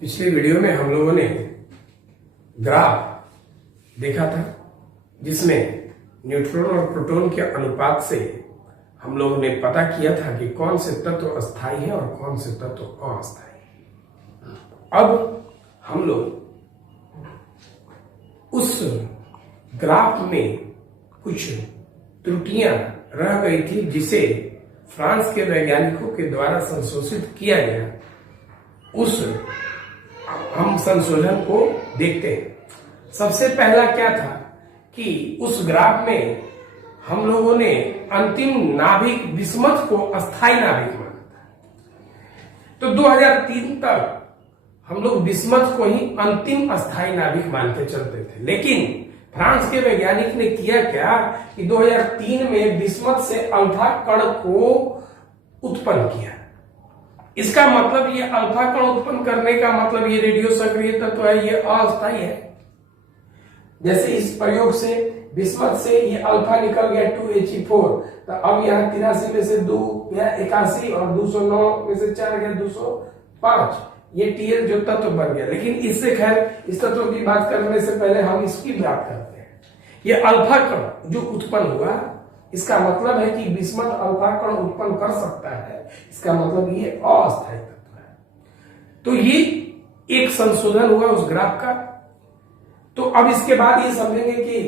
पिछले वीडियो में हम लोगों ने ग्राफ देखा था जिसमें न्यूट्रॉन और प्रोटॉन के अनुपात से हम लोगों ने पता किया था कि कौन से तत्व स्थायी है और कौन से तत्व अस्थायी है। अब हम लोग उस ग्राफ में कुछ त्रुटियां रह गई थी जिसे फ्रांस के वैज्ञानिकों के द्वारा संशोधित किया गया, उस हम संशोधन को देखते हैं। सबसे पहला क्या था कि उस ग्राफ में हम लोगों ने अंतिम नाभिक बिस्मथ को अस्थायी नाभिक माना था। तो 2003 तक हम लोग बिस्मथ को ही अंतिम अस्थायी नाभिक मानते चलते थे, लेकिन फ्रांस के वैज्ञानिक ने किया क्या कि 2003 में बिस्मथ से अल्फा कण को उत्पन्न किया। इसका मतलब ये अल्फा कण उत्पन्न करने का मतलब ये रेडियो सक्रिय तत्व है, ये अस्थायी है। जैसे इस प्रयोग से बिस्मथ से ये अल्फा निकल गया 2He4, तो अब यहाँ 83 में से 2 या 81 और 209 में से 4 गया 205, ये Tl जो तत्व बन गया। लेकिन इससे खैर इस तत्व की बात करने से पहले हम इसकी बात करते हैं। ये अल्फा कण जो उत्पन्न हुआ, इसका मतलब है कि बिस्मथ अल्फा कण उत्पन्न कर सकता है, इसका मतलब ये अस्थायी तत्व है। तो ये एक संशोधन हुआ उस ग्राफ का। तो अब इसके बाद ये समझेंगे कि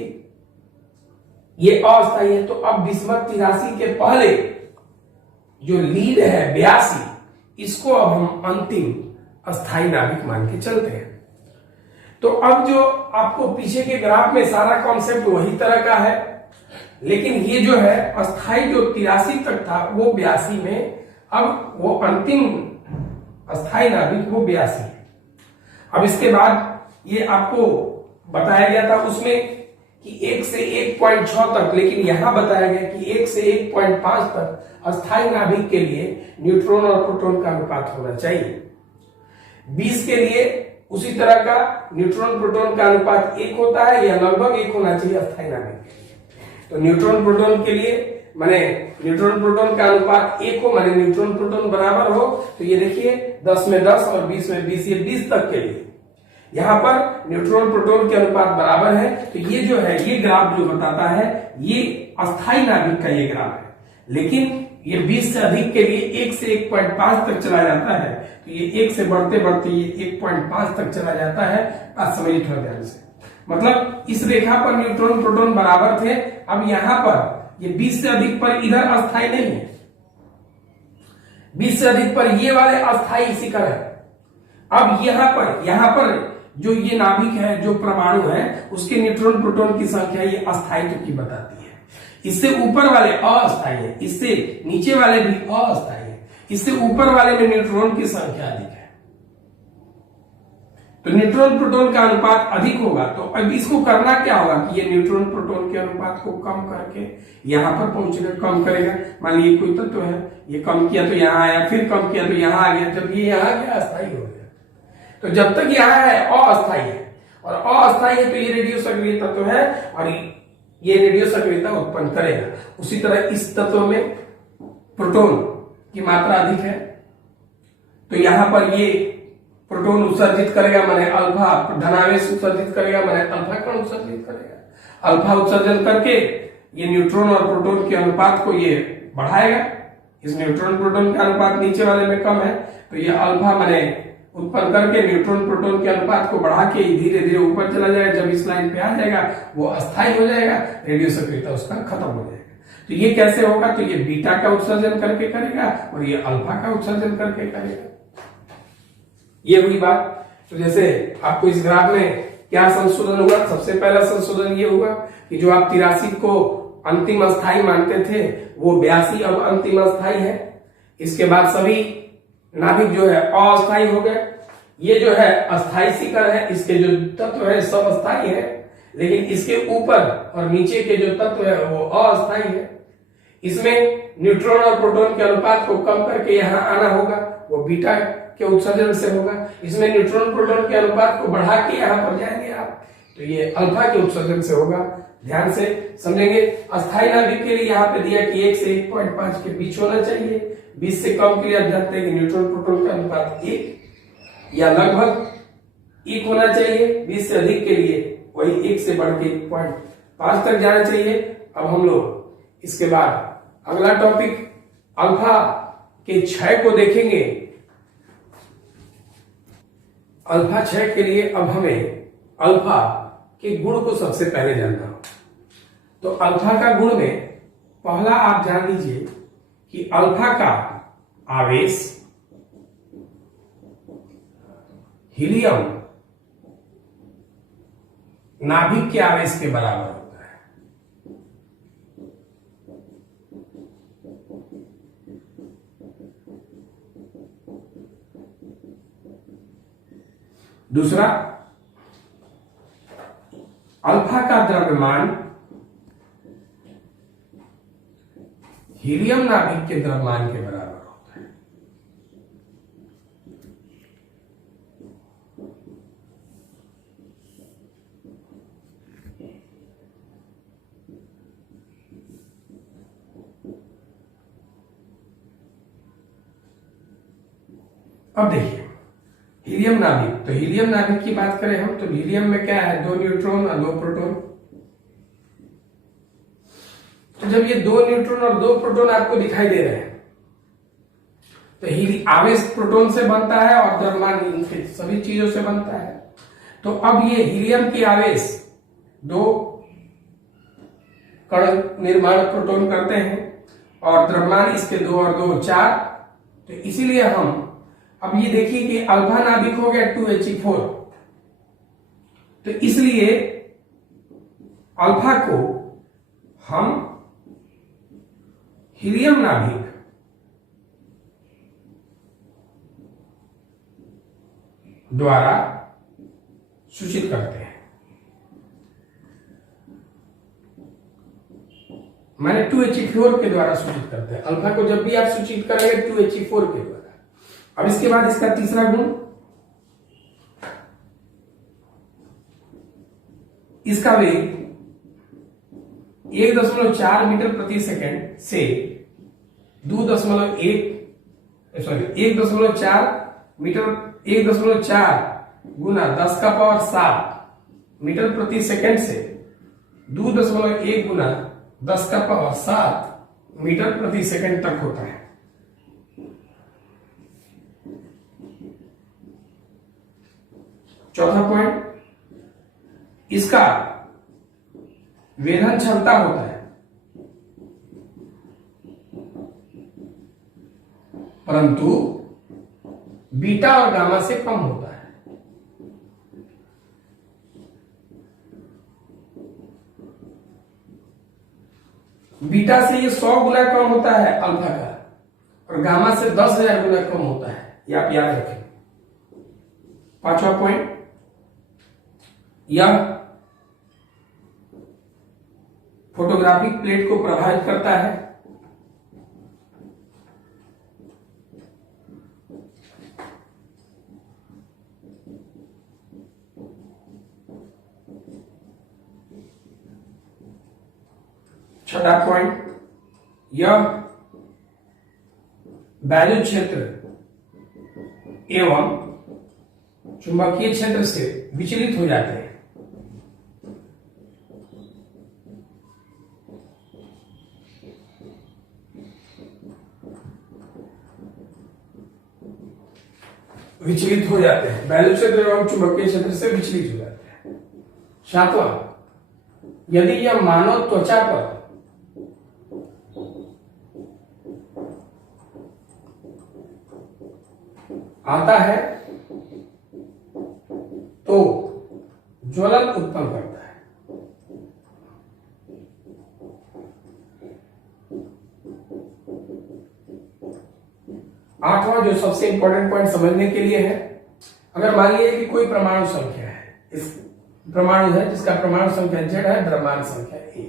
ये अस्थायी है। तो अब बिस्मथ 83 के पहले जो लीड है 82, इसको अब हम अंतिम अस्थायी नाभिक मान के चलते हैं। तो अब जो आपको पीछे के ग्राफ में सारा कॉन्सेप्ट वही तरह का है, लेकिन ये जो है अस्थायी जो 83 तक था वो 82 में, अब वो अंतिम अस्थायी नाभिक वो 82 है। अब इसके बाद ये आपको बताया गया था उसमें कि 1 से 1.6 तक, लेकिन यहां बताया गया कि 1 से 1.5 तक अस्थायी नाभिक के लिए न्यूट्रॉन और प्रोटॉन का अनुपात होना चाहिए। 20 के लिए उसी तरह का न्यूट्रॉन प्रोटॉन का अनुपात 1 होता है, या लगभग 1 होना चाहिए अस्थायी नाभिक के लिए। तो न्यूट्रॉन प्रोटॉन के लिए माने न्यूट्रॉन प्रोटॉन का अनुपात 1 हो, माने न्यूट्रॉन प्रोटॉन बराबर हो। तो ये देखिए 10 में 10 और 20 में 20, ये 20 तक के लिए यहां पर न्यूट्रॉन प्रोटॉन के अनुपात बराबर है। तो ये जो है ये ग्राफ जो बताता है ये अस्थायी नाभिक का ये ग्राफ है। लेकिन ये 20 से अधिक के लिए 1 से 1.5 तक चला जाता है, तो ये 1 से बढ़ते बढ़ते ये 1.5 तक चला जाता है। बात समझिए थोड़ा ध्यान से, मतलब इस रेखा पर न्यूट्रॉन प्रोटॉन बराबर थे। अब यहां पर ये 20 से अधिक पर इधर अस्थायी नहीं है, 20 से अधिक पर ये वाले अस्थायी शिखर है। अब यहां पर जो ये नाभिक है, जो परमाणु है, उसके न्यूट्रॉन प्रोटॉन की संख्या ये अस्थायित्व की बताती है। इससे ऊपर वाले अस्थायी है, इससे नीचे वाले भी अस्थायी है, इससे ऊपर वाले में न्यूट्रॉन की संख्या अधिक है। तो न्यूट्रॉन प्रोटॉन का अनुपात अधिक होगा। तो अब इसको करना क्या होगा कि ये न्यूट्रॉन प्रोटॉन के अनुपात को कम करके यहां पर पहुंचेगा, कम करेगा। मान लीजिए कोई तत्व है, ये कम किया तो यहां आया, फिर कम किया तो यहां आ गया, जब ये यहां गया अस्थायी हो गया। तो जब तक यहां है अस्थायी है, और अस्थायी है तो ये रेडियो सक्रिय तत्व है और ये रेडियो सक्रियता उत्पन्न करेगा। उसी तरह इस तत्व में प्रोटॉन की मात्रा अधिक है, तो यहां पर ये प्रोटॉन उत्सर्जित करेगा, माने अल्फा धनावेश उत्सर्जित करेगा, माने अल्फा कण उत्सर्जित करेगा। अल्फा उत्सर्जन करके ये न्यूट्रॉन और प्रोटॉन के अनुपात को ये बढ़ाएगा। इस न्यूट्रॉन प्रोटॉन का अनुपात नीचे वाले में कम है, तो ये अल्फा माने उत्पन्न करके न्यूट्रॉन प्रोटॉन के अनुपात को बढ़ा के धीरे धीरे ऊपर चला जाएगा। जब इस लाइन पे आ जाएगा वो अस्थायी हो जाएगा, रेडियो सक्रियता उसका खत्म हो जाएगा। तो ये कैसे होगा? तो ये बीटा का उत्सर्जन करके करेगा और ये अल्फा का उत्सर्जन करके करेगा। ये हुई बात। तो जैसे आपको इस ग्राफ में क्या संशोधन हुआ? सबसे पहला संशोधन ये हुआ कि जो आप 83 को अंतिम अस्थायी मानते थे वो 82 अब अंतिम अस्थायी है। इसके बाद सभी नाभिक जो है अस्थायी हो गए। ये जो है अस्थायी शिखर है, इसके जो तत्व है सब अस्थायी है, लेकिन इसके ऊपर और नीचे के जो तत्व है वो अस्थायी है। इसमें न्यूट्रॉन और प्रोटॉन के अनुपात को कम करके यहां आना होगा, वो बीटा के उत्सर्जन से होगा। इसमें न्यूट्रॉन प्रोटॉन के अनुपात को बढ़ा के यहां पर जाएंगे आप, तो ये अल्फा के उत्सर्जन से होगा। ध्यान से समझेंगे। अस्थायी नाभिक के लिए यहाँ पे दिया कि 1 से 1.5 के बीच होना चाहिए। 20 से कम के लिए आप जानते हैं कि न्यूट्रॉन प्रोटॉन का अनुपात 1, या लगभग 1 होना चाहिए। 20 से अधिक के लिए वही 1 से बढ़ के 0.5 तक जाना चाहिए। अब हम लोग इसके बाद अगला टॉपिक अल्फा के क्षय को देखेंगे। अल्फा क्षय के लिए अब हमें अल्फा के गुण को सबसे पहले जानना हो। तो अल्फा का गुण में पहला आप जान लीजिए कि अल्फा का आवेश हीलियम नाभिक के आवेश के बराबर होता है। दूसरा, अल्फा का द्रव्यमान हीलियम नाभिक के द्रव्यमान के बराबर होता है। अब देखिए हीलियम नाभिक, तो हीलियम नाभिक की बात करें हम, तो हीलियम में क्या है, 2 न्यूट्रॉन और 2 प्रोटॉन। तो जब ये 2 न्यूट्रॉन और 2 प्रोटॉन आपको दिखाई दे रहे हैं, तो आवेश प्रोटॉन से बनता है और द्रव्यमान इनके सभी चीजों से बनता है। तो अब ये हीलियम की आवेश 2 कण निर्माण प्रोटॉन करते हैं और द्रव्यमान इसके 2 और 2 4। तो इसीलिए हम अब ये देखिए कि अल्फा नाभिक हो गया 2He4। तो इसलिए अल्फा को हम हीलियम नाभिक द्वारा सूचित करते हैं। माने 2He4 के द्वारा सूचित करते हैं। अल्फा को जब भी आप सूचित करेंगे 2He4 के द्वारा। अब इसके बाद इसका तीसरा गुण, इसका वेग 1.4 मीटर प्रति सेकंड से 1.4 मीटर 1.4 गुना 10 का पावर 7 मीटर प्रति सेकंड से 2.1 गुना 10 का पावर 7 मीटर प्रति सेकंड तक होता है। चौथा पॉइंट, इसका वेधन क्षमता होता है, परंतु बीटा और गामा से कम होता है। बीटा से ये 100 गुना कम होता है अल्फा का, और गामा से 10,000 गुना कम होता है। ये आप याद रखें। पांचवा पॉइंट, यह फोटोग्राफिक प्लेट को प्रभावित करता है। छठा पॉइंट, यह वैद्युत क्षेत्र एवं चुंबकीय क्षेत्र से विचलित हो जाते हैं। विचलित हो जाते हैं, वैद्युत क्षेत्र एवं चुंबकीय क्षेत्र से विचलित हो जाते हैं। सातवां, यदि यह मानव त्वचा पर आता है तो ज्वलन उत्पन्न करता है। आठवां जो सबसे इंपॉर्टेंट पॉइंट समझने के लिए है, अगर मान लीजिए कि कोई परमाणु संख्या है, इस परमाणु है जिसका परमाणु संख्या Z है, द्रव्यमान संख्या A है,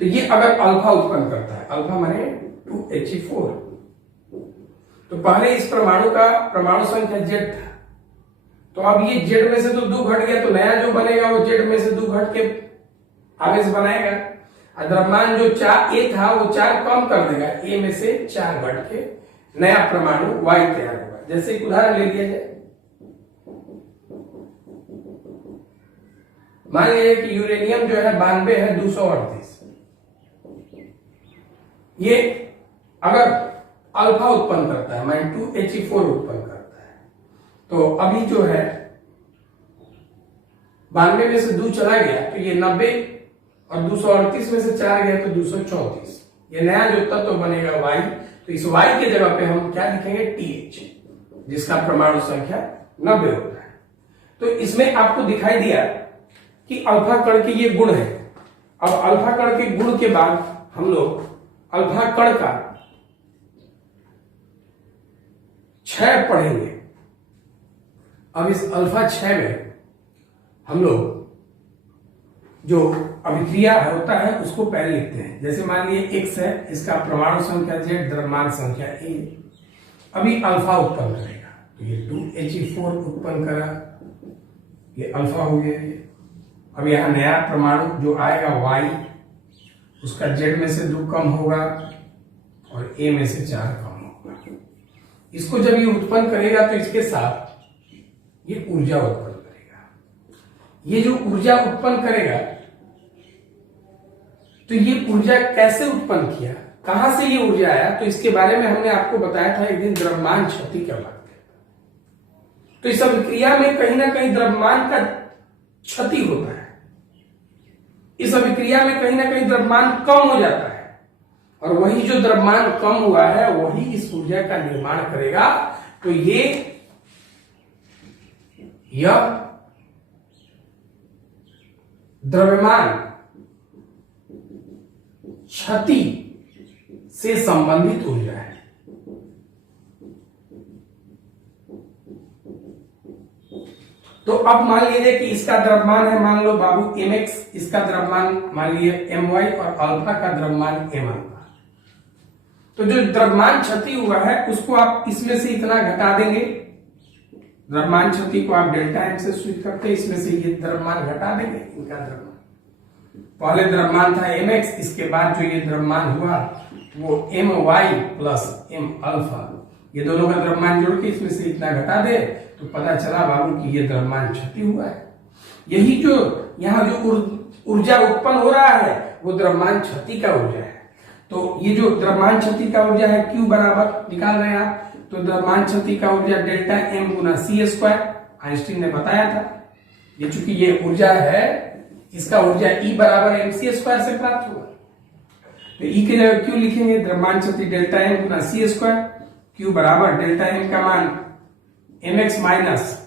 तो ये अगर अल्फा उत्पन्न करता है, अल्फा माने 2He4, तो पहले इस परमाणु का परमाणु संख्या Z था, तो अब ये Z में से तो 2 घट गया, तो नया जो बनेगा वो Z में से 2 घट के आवेश बनाएगा। द्रव्यमान जो 4A था वो 4 कम कर देगा, A में से 4 घट के नया परमाणु Y तैयार होगा। जैसे एक उदाहरण ले लिया जाए, मान लीजिए कि यूरेनियम जो है 92 है 238, ये अगर अल्फा उत्पन्न करता है, मान 2He4 उत्पन्न करता है, तो अभी जो है 92 में से 2 चला गया तो ये 90 और 238 में से चला गया तो 234। ये नया जो तत्व बनेगा Y, तो इस Y के जगह पे हम क्या लिखेंगे TH, जिसका परमाणु संख्या 90 होता है। तो इसमें आपको दिखाई दिया कि अल्फा कण के ये गुण है। अब अल्फा कण के गुण के बाद हम लोग अल्फा कण का क्षय पढ़ेंगे। अब इस अल्फा क्षय में हम लोग जो अभिक्रिया होता है उसको पहले लिखते हैं। जैसे मान लीजिए X है, इसका परमाणु संख्या Z, द्रव्यमान संख्या A। अभी अल्फा उत्पन्न करेगा तो ये 2He4 उत्पन्न करा, ये अल्फा हो गया। ये अब यहां नया परमाणु जो आएगा Y, उसका Z में से 2 कम होगा और A में से 4 कम होगा। इसको जब ये उत्पन्न करेगा तो इसके साथ ये ऊर्जा उत्पन्न करेगा। ये जो ऊर्जा उत्पन्न करेगा तो ये ऊर्जा कैसे उत्पन्न किया, कहां से ये ऊर्जा आया, तो इसके बारे में हमने आपको बताया था एक दिन, द्रव्यमान क्षति क्या बात है। तो इस अभिक्रिया में कहीं ना कहीं द्रव्यमान का क्षति होता है। इस अभिक्रिया में कहीं ना कहीं द्रव्यमान कम हो जाता है और वही जो द्रव्यमान कम हुआ है वही इस ऊर्जा का निर्माण करेगा। तो यह द्रव्यमान क्षति से संबंधित ऊर्जा है। तो अब मान लीजिए कि इसका द्रव्यमान है, मान लो बाबू mx, इसका द्रव्यमान मान लीजिए my और अल्फा का द्रव्यमान m अल्फा। तो जो द्रव्यमान क्षति हुआ है उसको आप इसमें से इतना घटा देंगे। द्रव्यमान क्षति को आप डेल्टा m से सूचित करते हैं, इसमें से ये द्रव्यमान घटा देंगे। इनका द्रव्यमान पहले द्रव्यमान था mx, इसके बाद जो ये द्रव्यमान हुआ वो my प्लस m अल्फा, ये दोनों का द्रव्यमान जोड़ के इसमें से इतना घटा दे तो पता चला बाबू कि ये द्रव्यमान क्षति हुआ है। यही जो यहाँ जो ऊर्जा उत्पन्न हो रहा है वो द्रव्यमान क्षति का ऊर्जा है। तो ये जो द्रव्यमान क्षति का ऊर्जा है Q बराबर निकाल रहे हैं आप, तो द्रव्यमान क्षति का ऊर्जा डेल्टा m गुना c², आइंस्टीन ने बताया था। ये चूंकि ये ऊर्जा है, इसका ऊर्जा E बराबर mc² से प्राप्त हुआ, तो E की जगह Q लिखेंगे, द्रव्यमान क्षति डेल्टा m गुना c², Q बराबर डेल्टा m का मान mx minus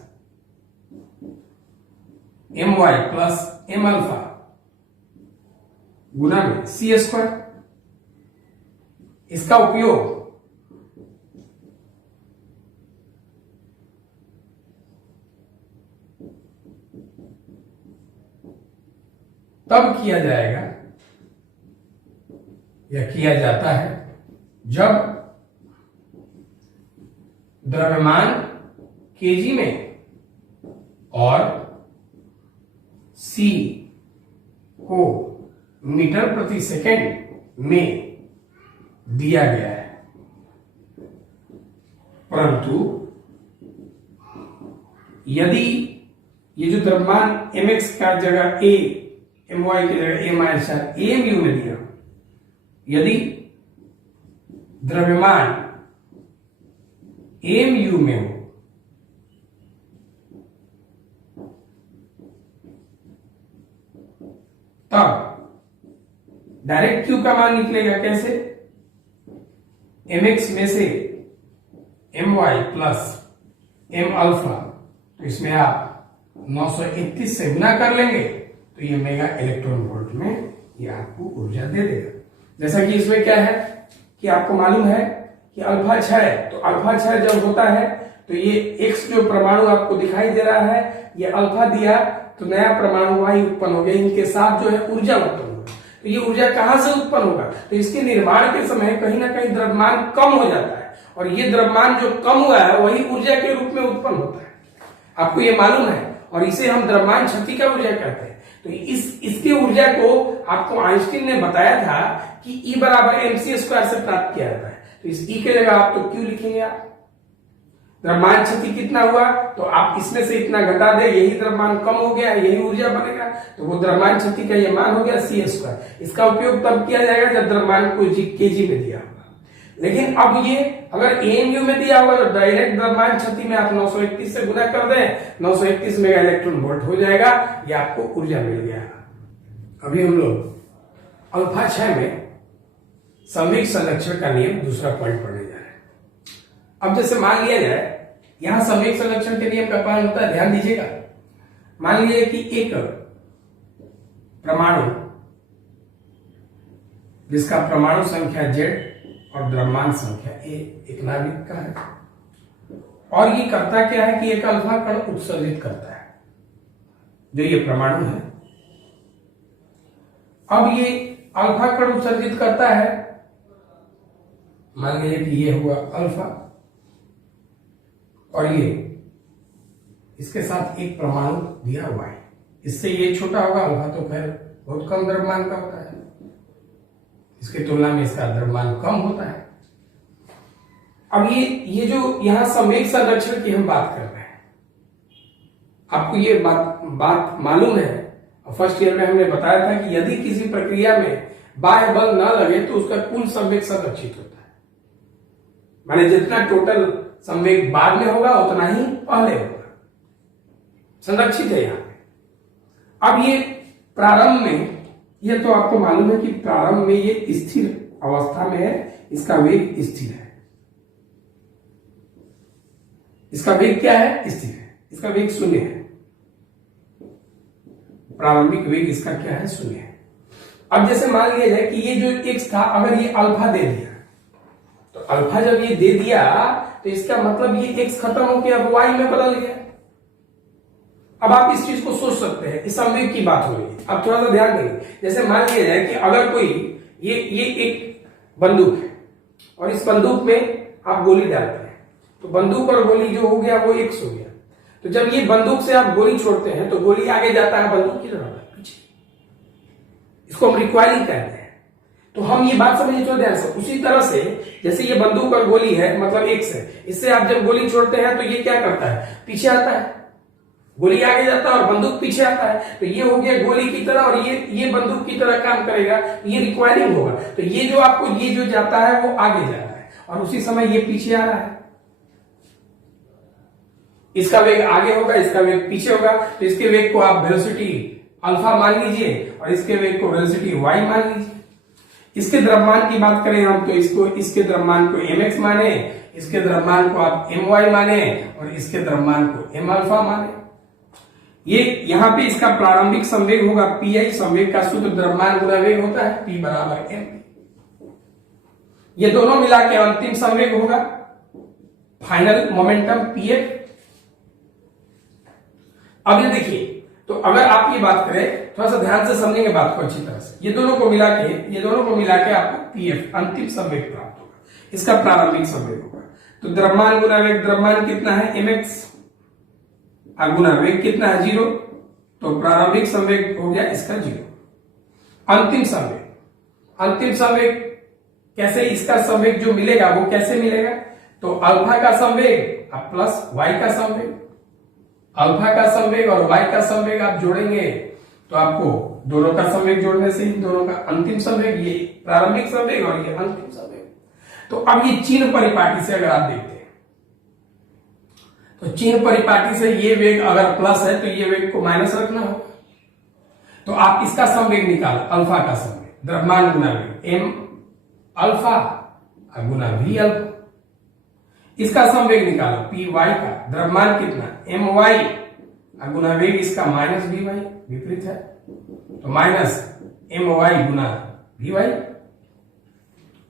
my plus m alpha गुना में c²। इसका उपयोग तब किया जाएगा या किया जाता है जब द्रव्यमान केजी में और c को मीटर प्रति सेकंड में दिया गया है, परंतु यदि ये जो द्रव्यमान mx का जगह a, my की जगह a माइनस amu में दिया, यदि द्रव्यमान amu में हो तब डायरेक्ट Q का मान निकलेगा कैसे, mx में से my प्लस m अल्फा, तो इसमें आप 931 से गुना कर लेंगे तो ये मेगा इलेक्ट्रॉन वोल्ट में ये आपको ऊर्जा दे देगा। जैसा कि इसमें क्या है कि आपको मालूम है कि अल्फा क्षय, तो अल्फा क्षय जब होता है तो ये x जो परमाणु आपको दिखाई दे रहा है, ये अल्फा दिया तो नया परमाणु Y उत्पन्न हो गया, इनके साथ जो है ऊर्जा उत्पन्न होगा। तो ये ऊर्जा कहां से उत्पन्न होगा, तो इसके निर्माण के समय कहीं ना कहीं द्रव्यमान कम हो जाता है और ये द्रव्यमान जो कम हुआ है वही ऊर्जा के रूप में उत्पन्न होता है, आपको ये मालूम है, और इसे हम द्रव्यमान क्षति का ऊर्जा कहते हैं। तो इसकी ऊर्जा को आपको आइंस्टीन ने बताया था कि E बराबर mc² से प्राप्त किया जाता है। तो इस E के जगह आप तो Q लिखेंगे आप। द्रव्यमान क्षति कितना हुआ, तो आप इसमें से इतना घटा दे, यही द्रव्यमान कम हो गया, यही ऊर्जा बनेगा, तो वो द्रव्यमान क्षति का ये मान हो गया c²। इसका उपयोग तब किया जाएगा जब द्रव्यमान को kg में दिया होगा। लेकिन अब ये अगर AMU में दिया होगा तो डायरेक्ट द्रव्यमान क्षति में आप 931 से गुना कर दें, 931 मेगा इलेक्ट्रॉन वोल्ट हो जाएगा, ये आपको ऊर्जा मिल गया। अभी हम लोग अल्फा 6 में संवेग संरक्षण का नियम दूसरा पॉइंट पढ़ने जा रहे हैं। अब जैसे मान लिया जाए यहां संवेग संरक्षण के नियम का पालन होता है, ध्यान दीजिएगा। मान लीजिए कि एक परमाणु जिसका परमाणु संख्या Z और द्रव्यमान संख्या A एक नाभिक का है, और ये करता क्या है कि एक अल्फा कण उत्सर्जित करता है, जो ये परमाणु है। अब ये अल्फा कण उत्सर्जित करता है, मान लीजिए कि ये हुआ अल्फा, और ये इसके साथ एक परमाणु दिया हुआ है, इससे ये छोटा होगा, अल्फा तो खैर बहुत कम द्रव्यमान का होता है, इसकी तुलना में इसका द्रव्यमान कम होता है। अब ये जो यहां संवेग संरक्षण की हम बात कर रहे हैं, आपको ये बात मालूम है, फर्स्ट ईयर में हमने बताया था कि यदि किसी प्रक्रिया में बाह्य बल न लगे तो उसका कुल संवेग संरक्षित होता है, माने जितना टोटल संवेग बाद में होगा उतना ही पहले होगा, संरक्षित है यहां पे। अब ये प्रारंभ में, ये तो आपको मालूम है कि प्रारंभ में ये स्थिर अवस्था में है, इसका वेग स्थिर है। इसका वेग क्या है? स्थिर है, इसका वेग 0 है। प्रारंभिक वेग इसका क्या है? 0 है। अब जैसे मान लिया जाए कि ये जो x था, अगर ये अल्फा दे दिया, तो अल्फा जब ये दे दिया तो इसका मतलब ये x खत्म होकर अब y में बदल गया। अब आप इस चीज को सोच सकते हैं, इस संवेग की बात हो रही है। अब थोड़ा सा ध्यान देंगे, जैसे मान लिया जाए कि अगर कोई ये एक बंदूक है और इस बंदूक में आप गोली डालते हैं, तो बंदूक और गोली जो हो गया वो x हो गया। तो जब ये बंदूक से आप गोली छोड़ते हैं तो गोली आगे जाता है, बंदूक की तरफ पीछे, इसको हम रिक्वायरिंग कहते हैं। तो हम ये बात समझिए थोड़ा ध्यान से। उसी तरह से जैसे ये बंदूक और गोली है, मतलब x है, इससे आप जब गोली छोड़ते हैं तो ये क्या करता है? पीछे आता है, गोली आगे जाता है और बंदूक पीछे आता है। तो ये हो गया गोली की तरह और ये बंदूक की तरह काम करेगा, ये रिक्वायरिंग होगा। तो ये जो आपको ये जो जाता है वो आगे जा रहा है और उसी समय ये पीछे आ रहा है, इसका वेग आगे होगा, इसका वेग पीछे होगा। तो इसके वेग को आप वेलोसिटी अल्फा मान लीजिए और इसके वेग को वेलोसिटी y मान लीजिए। इसके द्रव्यमान की बात करें हम तो इसके द्रव्यमान को mx माने, इसके द्रव्यमान को आप my माने और इसके द्रव्यमान को m अल्फा माने। ये यहां पे इसका प्रारंभिक संवेग होगा pi, संवेग का सूत्र द्रव्यमान गुना वेग होता है, p बराबर m। ये दोनों मिला के अंतिम संवेग होगा, फाइनल मोमेंटम pf। अब ये देखिए, तो अगर आप ये बात करें, थोड़ा सा ध्यान से समझेंगे बात को अच्छी तरह से। ये दोनों को मिला के आपको pf अंतिम संवेग प्राप्त होगा, इसका प्रारंभिक संवेग होगा। तो द्रव्यमान गुना वेग, द्रव्यमान कितना है? mx, गुना वेग कितना है? 0। तो प्रारंभिक संवेग हो गया इसका 0। अंतिम संवेग कैसे? इसका संवेग जो मिलेगा वो कैसे मिलेगा? तो अल्फा का संवेग प्लस y का संवेग, अल्फा का संवेग और y का संवेग आप जोड़ेंगे तो आपको दोनों का संवेग जोड़ने से इन दोनों का अंतिम संवेग, ये प्रारंभिक संवेग और ये अंतिम संवेग। तो अब ये चिन्ह परिपाटी से अगर आप देखते हैं तो चिन्ह परिपाटी से ये वेग अगर प्लस है तो ये वेग को माइनस रखना होगा। तो आप इसका संवेग निकालो, अल्फा का संवेग, द्रव्यमान गुना वेग m अल्फा गुना v अल्फा। इसका संवेग निकालो py का, द्रव्यमान कितना? my गुना वेग इसका माइनस vy, विपरीत है तो माइनस my गुना vy।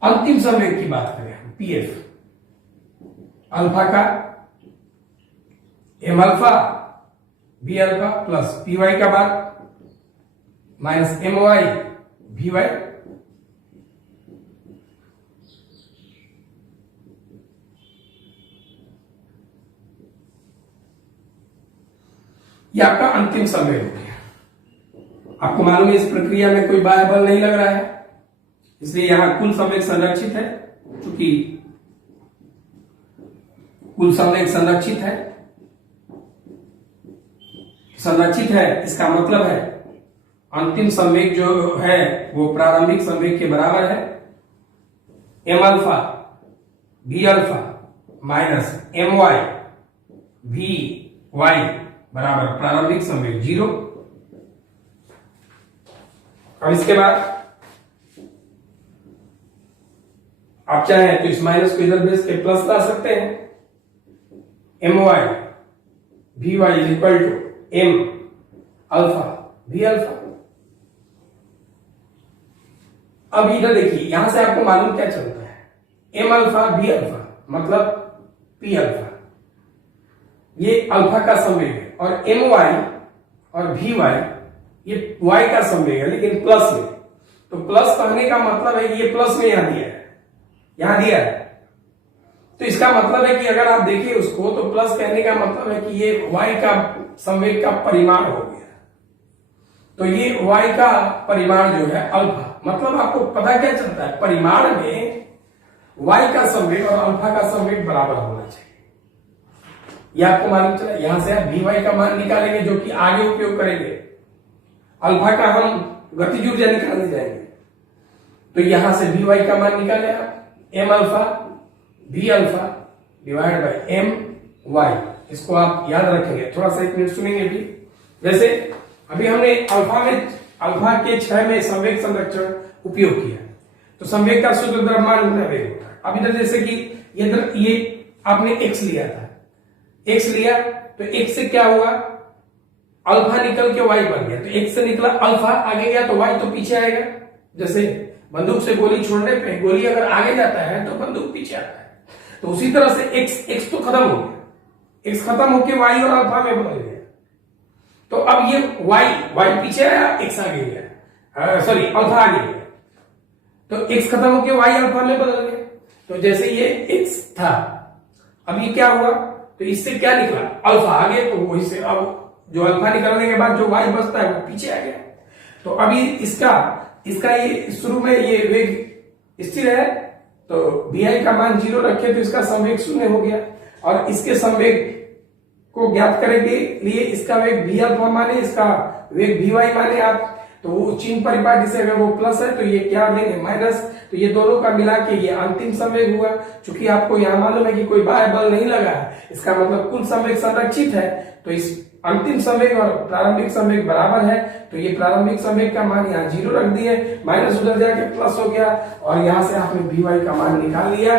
अंतिम संवेग की बात करें हम pf, अल्फा का m alpha v alpha plus py का बात माइनस my vy। ये आपका अंतिम संवेग हो गया। आपको मालूम है इस प्रक्रिया में कोई बाह्य बल नहीं लग रहा है, इसलिए यहां कुल संवेग संरक्षित है। क्योंकि कुल संवेग संरक्षित है, संरक्षित है इसका मतलब है अंतिम संवेग जो है वो प्रारंभिक संवेग के बराबर है। M alpha B alpha minus M Y V Y बराबर प्रारंभिक संवेग 0। अब इसके बाद आप चाहें तो इस माइनस को इधर भेज के प्लस ला सकते हैं। M Y V Y is equal to M alpha V alpha. अब इधर देखिए, यहां से आपको मालूम क्या चलता है, एम अल्फा बी अल्फा मतलब पी अल्फा, ये अल्फा का संवेग है, और एम वाई और वी वाई ये वाई का संवेग है लेकिन प्लस में। तो प्लस कहने का मतलब है कि ये प्लस में यहां दिया है, यहां दिया है, तो इसका मतलब है कि अगर आप देखिए उसको तो प्लस कहने का मतलब है कि ये वाई का संवेग का परिमाण हो गया। तो ये वाई का परिमाण जो है अल्फा, मतलब आपको पता क्या चलता है, परिमाण में वाई का संवेग और अल्फा का संवेग बराबर होना चाहिए। यह आपको मालूम चला। यहां से आप वी वाई का मान निकालेंगे जो कि आगे उपयोग करेंगे, अल्फा का हम गतिज ऊर्जा निकालने जाएंगे। तो यहां से वी वाई का मान निकाले आप, M alpha B alpha divide by M Y. इसको आप याद रखेंगे, थोड़ा सा 1 मिनट सुनेंगे भी। जैसे अभी हमने अल्फा के 6 में संवेग संरक्षण उपयोग किया, तो संवेग का सूत्र द्रव्यमान गुना वेग होता है। अब इधर जैसे कि ये आपने x लिया था, x लिया तो x से क्या हुआ, अल्फा निकल के y बन गया, तो x से निकला अल्फा आगे गया तो y तो पीछे आएगा। जैसे बंदूक से गोली छोड़ने पे गोली अगर आगे जाता है तो बंदूक पीछे आता है, तो उसी तरह से x तो खत्म हो गया, x खत्म होके y और अल्फा में बदल गया। तो अब ये y पीछे आया, x आगे गया, सॉरी अल्फा आगे गया, तो x खत्म होके y अल्फा में बदल गया। तो जैसे ये x था, अब ये क्या हुआ, तो इससे क्या निकला, अल्फा आगे, तो वही से अब जो अल्फा निकलने के बाद जो y बचता है वो पीछे आ गया। तो अभी इसका ये शुरू में ये वेग स्थिर है, तो vi का मान 0 रखे तो इसका संवेग 0 हो गया, और इसके संवेग को ज्ञात करने के लिए इसका वेग v अल्फा माने, इसका वेग vy माने आप, तो वो चिन्ह परिपाटी से अगर वो प्लस है तो ये क्या देंगे माइनस, तो ये दोनों का मिला के ये अंतिम संवेग हुआ। चूंकि आपको यहां मालूम है कि कोई बाह्य बल नहीं लगा है, इसका मतलब कुल संवेग संरक्षित है, तो इस अंतिम संवेग और प्रारंभिक संवेग बराबर है, तो ये प्रारंभिक संवेग का मान यहाँ 0 रख दिए, माइनस उधर जाके प्लस हो गया, और यहां से आपने वी वाई का मान निकाल लिया,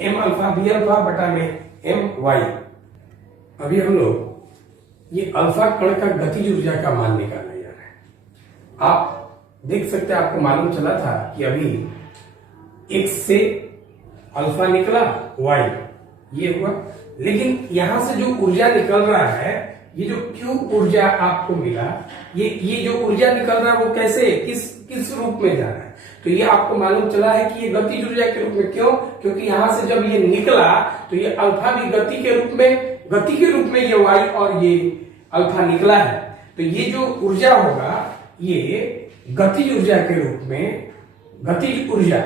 एम अल्फा बी अल्फा बटा में एम वाई। अभी हम लोग ये अल्फा कण का गतिज ऊर्जा का मान निकालने जा रहे हैं। आप देख सकते हैं, आपको मालूम चला था कि अभी x से अल्फा निकला y ये हुआ, लेकिन यहां से जो ऊर्जा निकल रहा है, ये जो Q ऊर्जा आपको मिला, ये जो ऊर्जा निकल रहा है वो कैसे किस रूप में जा रहा है, तो ये आपको मालूम चला है कि ये गतिज ऊर्जा के रूप में। क्यों? क्योंकि यहां से जब ये निकला तो ये अल्फा भी गति के रूप में ये y और ये अल्फा निकला है, तो ये जो ऊर्जा होगा ये गतिज ऊर्जा के रूप में, गतिज ऊर्जा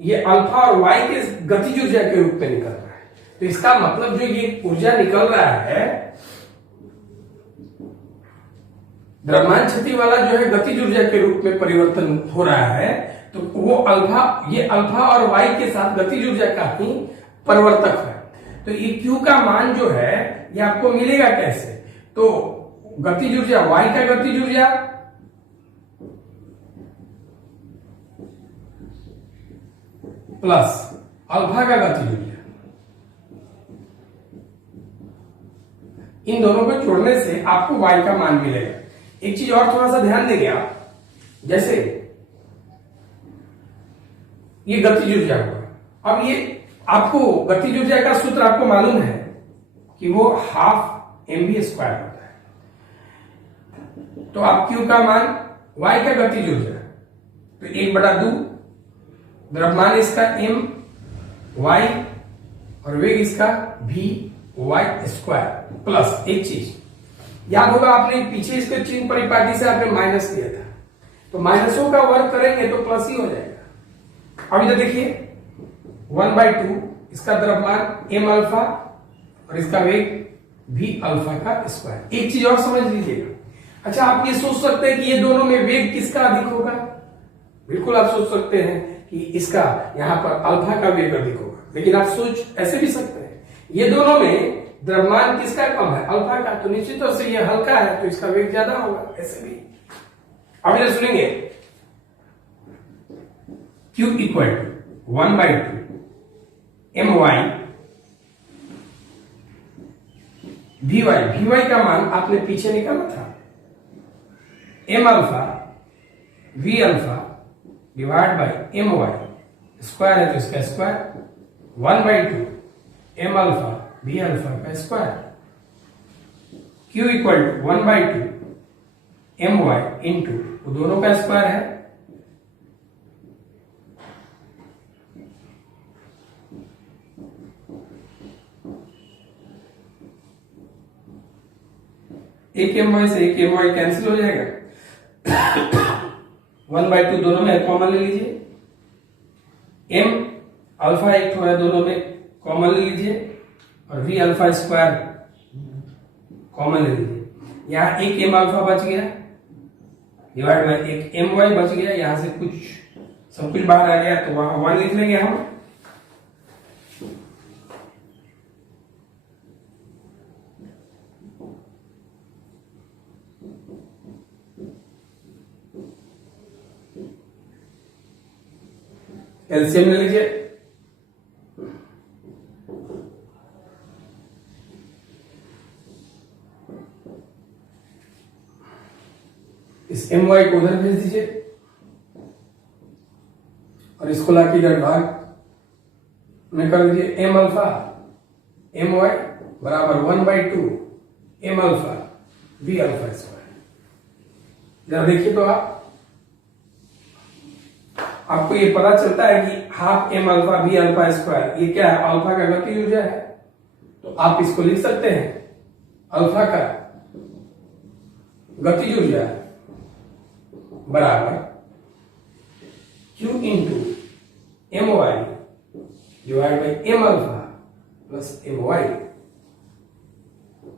ये अल्फा और y के गतिज ऊर्जा के रूप में निकल रहा है। तो इसका मतलब जो ये ऊर्जा निकल रहा है, द्रव्यमान क्षति वाला जो है गतिज ऊर्जा के रूप में परिवर्तन हो रहा है, तो वो ये अल्फा और y के साथ गतिज ऊर्जा का ही परिवर्तक है। तो ये Q का मान जो है ये आपको मिलेगा कैसे, तो गतिज ऊर्जा y का गतिज ऊर्जा प्लस अल्फा का गतिज ऊर्जा, इन दोनों को जोड़ने से आपको y का मान मिलेगा। एक चीज और थोड़ा सा ध्यान देंगे आप, जैसे ये गतिज ऊर्जा हुआ, अब ये आपको गतिज ऊर्जा का सूत्र आपको मालूम है कि वो 12 mv² होता है, तो आप Q का मान y का गतिज ऊर्जा तो 1/2 द्रव्यमान इसका m y और वेग इसका v² प्लस एक चीज याद होगा, आपने पीछे इसके चिन्ह परिपाटी से आपने माइनस किया था, तो माइनसों का वर्ग करेंगे तो प्लस ही हो जाएगा। अब इधर देखिए 1/2 इसका द्रव्यमान m अल्फा और इसका वेग v अल्फा का स्क्वायर। एक चीज और समझ लीजिएगा। अच्छा, आप ये सोच सकते हैं कि ये दोनों में वेग किसका अधिक होगा? बिल्कुल आप सोच सकते हैं कि इसका यहां पर अल्फा का वेग अधिक होगा, लेकिन आप सोच ऐसे भी सकते हैं ये दोनों में द्रव्यमान किसका कम है? अल्फा का। तो निश्चित तौर से ये हल्का है तो इसका वेग ज्यादा होगा, ऐसे भी। अब इधर सुनेंगे, Q equal to 1/2 my vy का मान आपने पीछे निकाला था, m alpha v alpha divide by my, square है तो इसका square, 1/2 m alpha v alpha का square. Q equal to 1/2 my into वो दोनों का स्क्वायर है, एक my से एक my कैंसिल हो जाएगा, 1/2 दोनों में कॉमन ले लीजिए, m अल्फा एक है दोनों में कॉमन ले लीजिए और v अल्फा स्क्वायर कॉमन ले लीजिए। यहां एक m अल्फा बच गया डिवाइड बाय एक my बच गया, यहां से सब कुछ बाहर आ गया तो वहां 1 लिख लेंगे हम। एलसीएम ले लीजिए, इस my को उधर भेज दीजिए और इसको लाके इधर भाग में कर दीजिए। m अल्फा my बराबर 1/2 m alpha v alpha square. जरा देखिए तो आपको ये पता चलता है कि half m alpha v alpha square ये क्या है? अल्फा का गति ऊर्जा है। तो आप इसको लिख सकते हैं अल्फा का गतिज ऊर्जा बराबर Q into my divide by m alpha plus my।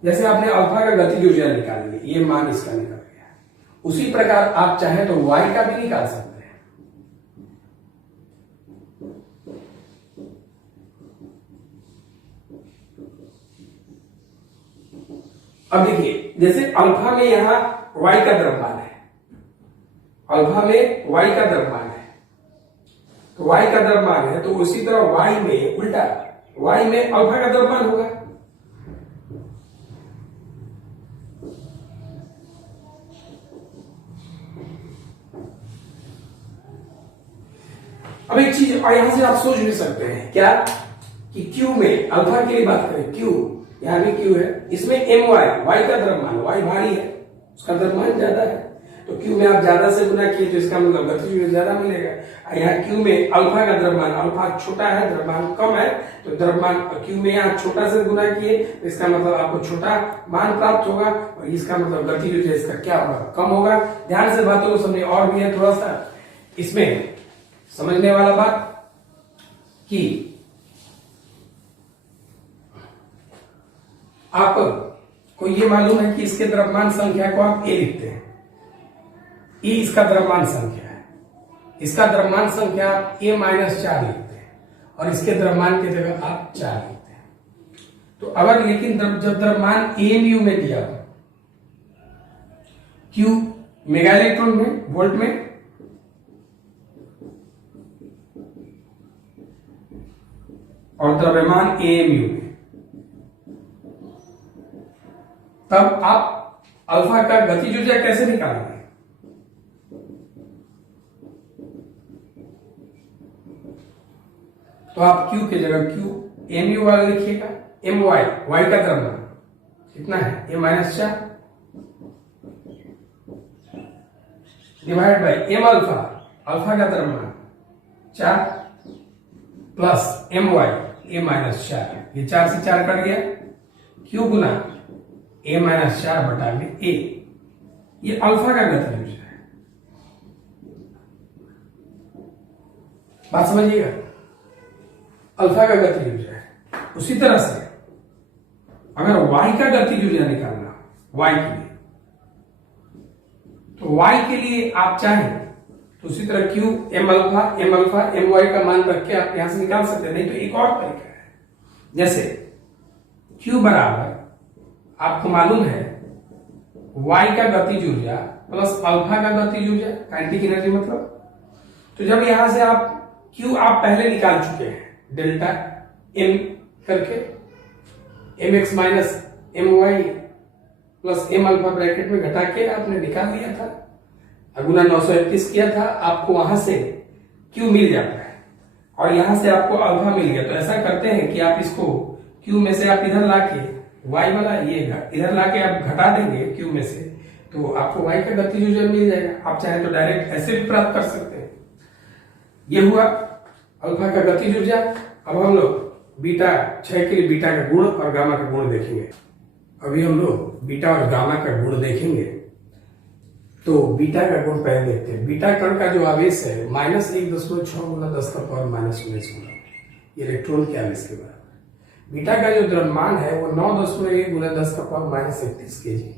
जैसे आपने अल्फा का गतिज ऊर्जा निकाल ली, ये मान इसका निकल गया, उसी प्रकार आप चाहें तो y का भी निकाल सकते हैं। अब देखिए, जैसे अल्फा में यहां y का द्रव्यमान है, अल्फा में y का द्रव्यमान है, तो y का द्रव्यमान है तो उसी तरह y में उल्टा y में अल्फा का द्रव्यमान होगा। अब एक चीज और यहां से आप सोच भी सकते हैं क्या कि Q में अल्फा के लिए बात करें, Q यहां भी Q है, इसमें my y का द्रव्यमान, y भारी है उसका द्रव्यमान ज्यादा है, तो Q में आप ज्यादा से गुना किए तो इसका मतलब गतिज ऊर्जा ज्यादा मिलेगा। यहाँ Q में अल्फा का द्रव्यमान, अल्फा छोटा है द्रव्यमान कम है, तो द्रव्यमान Q में यहाँ छोटा से गुना किए तो इसका मतलब आपको छोटा मान प्राप्त होगा और इसका मतलब गतिज ऊर्जा इसका क्या होगा? कम होगा। ध्यान से बातों को समझिए। और भी है थोड़ा सा इसमें समझने वाला बात कि आपको ये मालूम है कि इसके द्रव्यमान संख्या को आप ए लिखते हैं, ई इसका द्रव्यमान संख्या है, इसका द्रव्यमान संख्या आप a-4 लिखते हैं और इसके द्रव्यमान की जगह आप 4 लिखते हैं। तो अगर लेकिन जब द्रव्यमान एमयू में दिया हो, Q मेगा इलेक्ट्रॉन में वोल्ट में, और द्रव्यमान एएमयू में, तब आप अल्फा का गतिज ऊर्जा कैसे निकालेंगे? तो आप Q की जगह Q mu वाला लिखिएगा, my y का द्रव्यमान कितना है? a-4 divide by m alpha, alpha का द्रव्यमान 4 प्लस my a-4, ये 4 से 4 कट गया, Q गुना a-4 बटा में a, ये अल्फा का गतिज ऊर्जा है। बात समझिएगा। अल्फा का गतिज ऊर्जा है। उसी तरह से अगर y का गतिज ऊर्जा निकालना y के लिए, तो y के लिए आप चाहें तो उसी तरह q m alpha m y का मान रख के आप यहां से निकाल सकते हैं। नहीं तो एक और तरीका है, जैसे q बराबर आपको मालूम है y का गतिज ऊर्जा प्लस अल्फा का गतिज ऊर्जा, काइनेटिक एनर्जी मतलब। तो जब यहां से आप q आप पहले निकाल चुके हैं डेल्टा m करके, mx minus my plus m alpha bracket में घटा के आपने निकाल लिया था, गुना 931 किया था, आपको वहां से q मिल जाता है और यहां से आपको अल्फा मिल गया। तो ऐसा करते हैं कि आप इसको q में से आप इधर लाके y वाला ये इधर लाके आप घटा देंगे q में से, तो आपको y का गतिज ऊर्जा मिल जाएगा। आप चाहे तो डायरेक्ट ऐसे भी प्राप्त कर सकते हैं। ये हुआ अल्फा का गतिज ऊर्जा। अब हम लोग बीटा 6 के लिए बीटा का गुण और गामा का गुण देखेंगे। अभी हम लोग बीटा और गामा का गुण देखेंगे। तो बीटा का गुण पहले देखते हैं। बीटा कण का जो आवेश है -1.6 गुना 10 का पावर -19 गुना इलेक्ट्रॉन के आवेश के बराबर। बीटा का जो द्रव्यमान है वो 9.1 गुना 10 का पावर -31 केजी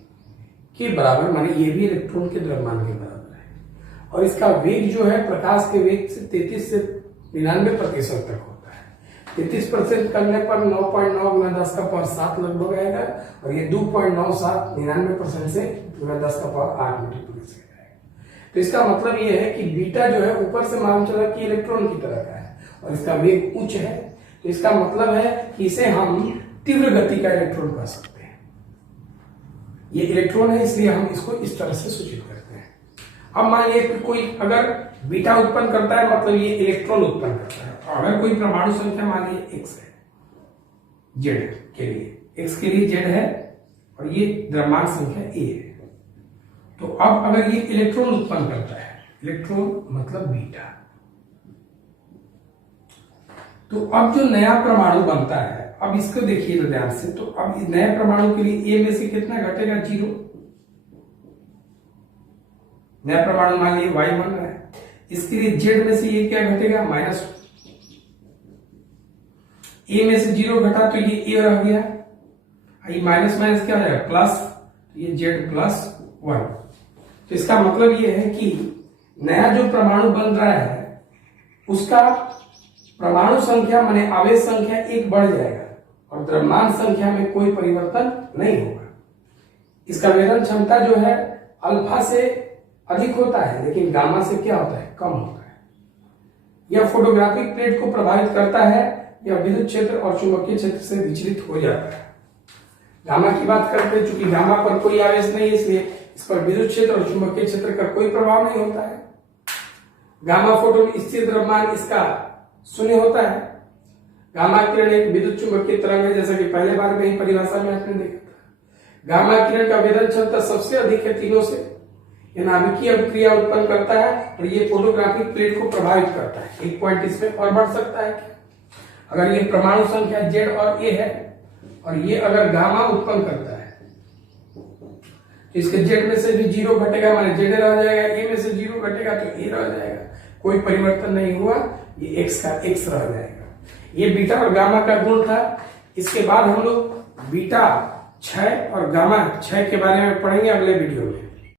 के बराबर, माने ये भी इलेक्ट्रॉन के द्रव्यमान के बराबर है। और इसका वेग जो है प्रकाश के वेग से 33 से 99% तक होता है। 33% करने पर 9.9 गुना 10 का पावर 7 लगभग आएगा, और ये 2.97 99% से गुना 10 का पावर 8 मल्टीप्लिकेशन आएगा। तो इसका मतलब ये है कि बीटा जो है ऊपर से मालूम चला कि इलेक्ट्रॉन की तरह का है और इसका वेग उच्च है। तो इसका मतलब है कि इसे हम तीव्र गति का इलेक्ट्रॉन कह सकते हैं। ये इलेक्ट्रॉन है इसलिए हम इसको इस तरह से सूचित करते हैं। अब मान लिया कि कोई अगर बीटा उत्पन्न करता है मतलब ये इलेक्ट्रॉन उत्पन्न करता है, और अगर कोई परमाणु संख्या मान लीजिए x है, z के लिए x के लिए z है और ये द्रव्यमान संख्या a है, तो अब अगर ये इलेक्ट्रॉन उत्पन्न करता है, इलेक्ट्रॉन मतलब बीटा, तो अब जो नया परमाणु बनता है, अब इसको देखिए तो ध्यान से, तो अब इस नए परमाणु के लिए a में से कितना घटेगा 0। नया परमाणु मान लीजिए y बन रहा है, इसके लिए z में से ये क्या घटेगा -1। a में से 0 घटा तो ये a रह गया, ये माइनस माइनस क्या हो जाएगा प्लस, ये z +1। तो इसका मतलब ये है कि नया जो परमाणु बन रहा है उसका परमाणु संख्या माने आवेश संख्या 1 बढ़ जाएगा और द्रव्यमान संख्या में कोई परिवर्तन नहीं होगा। इसका वेधन क्षमता जो है अल्फा से अधिक होता है, लेकिन गामा से क्या होता है, कम होता है। यह फोटोग्राफिक प्लेट को प्रभावित करता है, यह विद्युत क्षेत्र और चुंबकीय क्षेत्र से विचलित हो जाता है। गामा की बात करते हैं, चूंकि गामा पर कोई आवेश नहीं है इसलिए इस पर विद्युत क्षेत्र और चुंबकीय क्षेत्र का कोई प्रभाव नहीं होता है। गामा फोटोन स्थिर द्रव्यमान इसका 0 होता है। गामा किरण एक विद्युत चुंबकीय तरंग है, जैसा कि पहले बार में ही परिभाषा में आपने देखा था। गामा किरण का वेधन क्षमता सबसे अधिक है तीनों से। यह नाभिकीय अभिक्रिया उत्पन्न करता है और ये फोटोग्राफिक प्लेट को प्रभावित करता है। एक पॉइंट इसमें और बढ़ सकता है क्या, अगर ये परमाणु संख्या z और a है और ये अगर गामा उत्पन्न करता है तो इसके z में से भी 0 घटेगा, माने z रह जाएगा, a में से 0 घटेगा तो a रह जाएगा, कोई परिवर्तन नहीं हुआ, ये x का x रह जाएगा। ये बीटा और गामा का गुण था। इसके बाद हम लोग बीटा 6 और गामा 6 के बारे में पढ़ेंगे अगले वीडियो में।